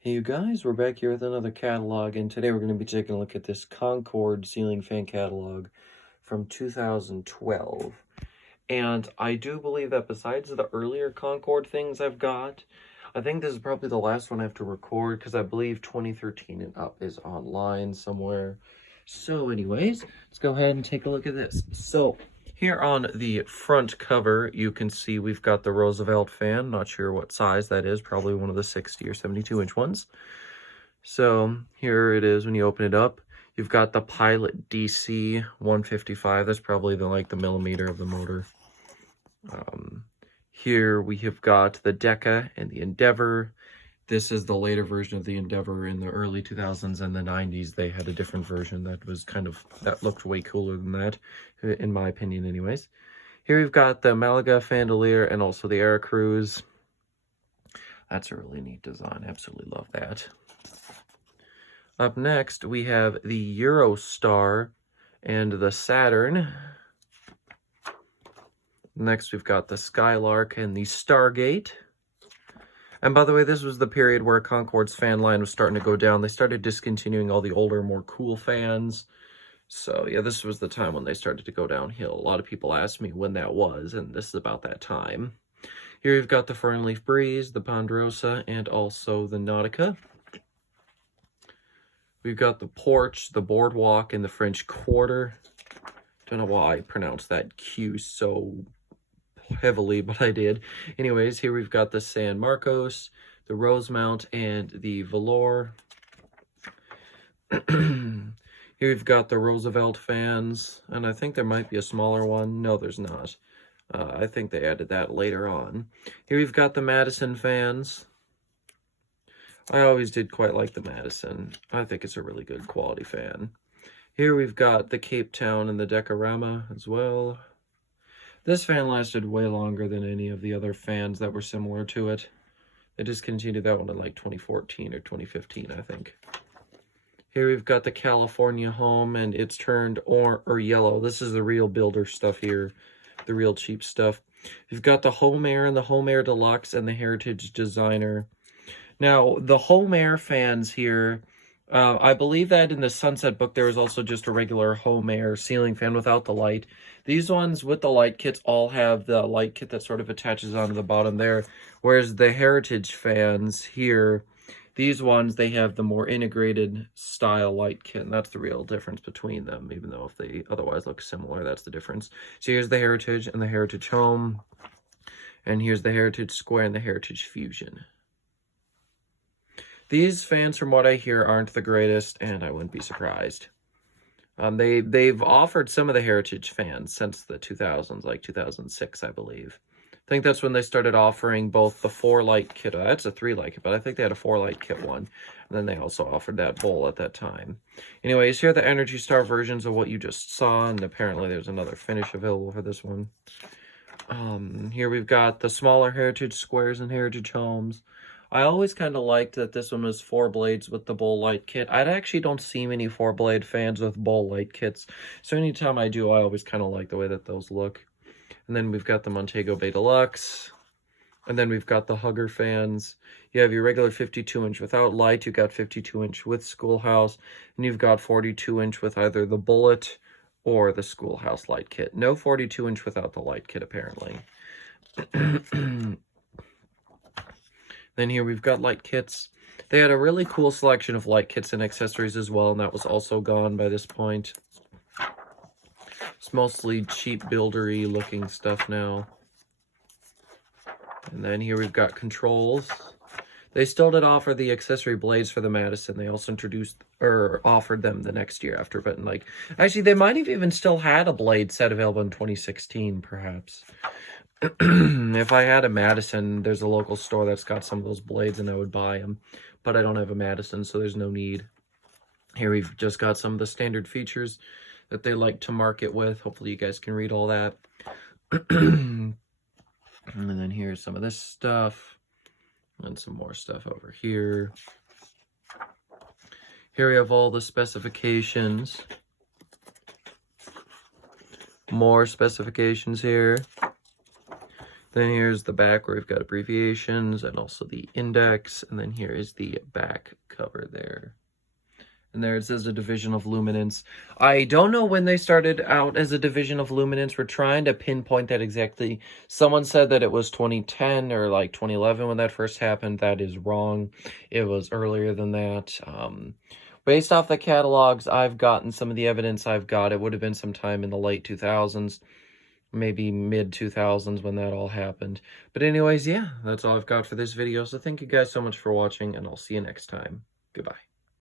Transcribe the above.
Hey you guys, we're back here with another catalog, and today we're going to be taking a look at this Concord ceiling fan catalog from 2012. And I do believe that besides the earlier Concord things I've got, I think this is probably the last one I have to record because I believe 2013 and up is online somewhere. So anyways, let's go ahead and take a look at this. So here on the front cover, you can see we've got the Roosevelt fan. Not sure what size that is, probably one of the 60 or 72 inch ones. So here it is when you open it up. You've got the Pilot DC 155. That's probably the millimeter of the motor. Here we have got the Deca and the Endeavor. This is the later version of the Endeavor. In the early 2000s and the 90s, they had a different version that was that looked way cooler than that, in my opinion anyways. Here we've got the Malaga Fandelier and also the Aerocruise. That's a really neat design. Absolutely love that. Up next, we have the Eurostar and the Saturn. Next, we've got the Skylark and the Stargate. And by the way, this was the period where Concord's fan line was starting to go down. They started discontinuing all the older, more cool fans. So yeah, this was the time when they started to go downhill. A lot of people ask me when that was, and this is about that time. Here you've got the Fernleaf Breeze, the Ponderosa, and also the Nautica. We've got the Porch, the Boardwalk, and the French Quarter. Don't know why I pronounced that Q so heavily, but I did. Anyways, here we've got the San Marcos, the Rosemount, and the Velour. Here we've got the Roosevelt fans, and I think there might be a smaller one. No, there's not. I think they added that later on. Here we've got the Madison fans. I always did quite like the Madison. I think it's a really good quality fan. Here we've got the Cape Town and the Decorama as well. This fan lasted way longer than any of the other fans that were similar to it. They discontinued that one in like 2014 or 2015, I think. Here we've got the California Home, and it's turned or yellow. This is the real builder stuff here, the real cheap stuff. You've got the Home Air and the Home Air Deluxe and the Heritage Designer. Now, the Home Air fans here, I believe that in the Sunset book, there was also just a regular Home Air ceiling fan without the light. These ones with the light kits all have the light kit that sort of attaches onto the bottom there, whereas the Heritage fans here, these ones, they have the more integrated style light kit, and that's the real difference between them, even though if they otherwise look similar, that's the difference. So here's the Heritage and the Heritage Home, and here's the Heritage Square and the Heritage Fusion. These fans, from what I hear, aren't the greatest, and I wouldn't be surprised. They've offered some of the Heritage fans since the 2000s, like 2006, I believe. I think that's when they started offering both the 4-light kit. That's a 3-light kit, but I think they had a 4-light kit one. And then they also offered that bowl at that time. Anyways, here are the Energy Star versions of what you just saw, and apparently there's another finish available for this one. Here we've got the smaller Heritage Squares and Heritage Homes. I always kind of liked that this one was 4 blades with the bowl light kit. I actually don't see many 4-blade fans with bowl light kits. So anytime I do, I always kind of like the way that those look. And then we've got the Montego Bay Deluxe. And then we've got the Hugger fans. You have your regular 52-inch without light. You've got 52-inch with Schoolhouse. And you've got 42-inch with either the Bullet or the Schoolhouse light kit. No 42-inch without the light kit, apparently. Then here we've got light kits. They had a really cool selection of light kits and accessories as well, and that was also gone by this point. It's mostly cheap buildery looking stuff now. And then here we've got controls. They still did offer the accessory blades for the Madison. They also introduced or offered them the next year after, but actually they might have even still had a blade set available in 2016, perhaps. If I had a Madison, there's a local store that's got some of those blades and I would buy them, but I don't have a Madison, so there's no need. Here we've just got some of the standard features that they like to market with. Hopefully you guys can read all that. And then here's some of this stuff and some more stuff over here. Here we have all the specifications. More specifications here. Then here's the back where we've got abbreviations and also the index. And then here is the back cover there. And there it says a division of luminance. I don't know when they started out as a division of luminance. We're trying to pinpoint that exactly. Someone said that it was 2010 or like 2011 when that first happened. That is wrong. It was earlier than that. Based off the catalogs I've gotten, some of the evidence I've got, it would have been sometime in the late 2000s. Maybe mid-2000s when that all happened. But anyways, yeah, that's all I've got for this video. So thank you guys so much for watching, and I'll see you next time. Goodbye.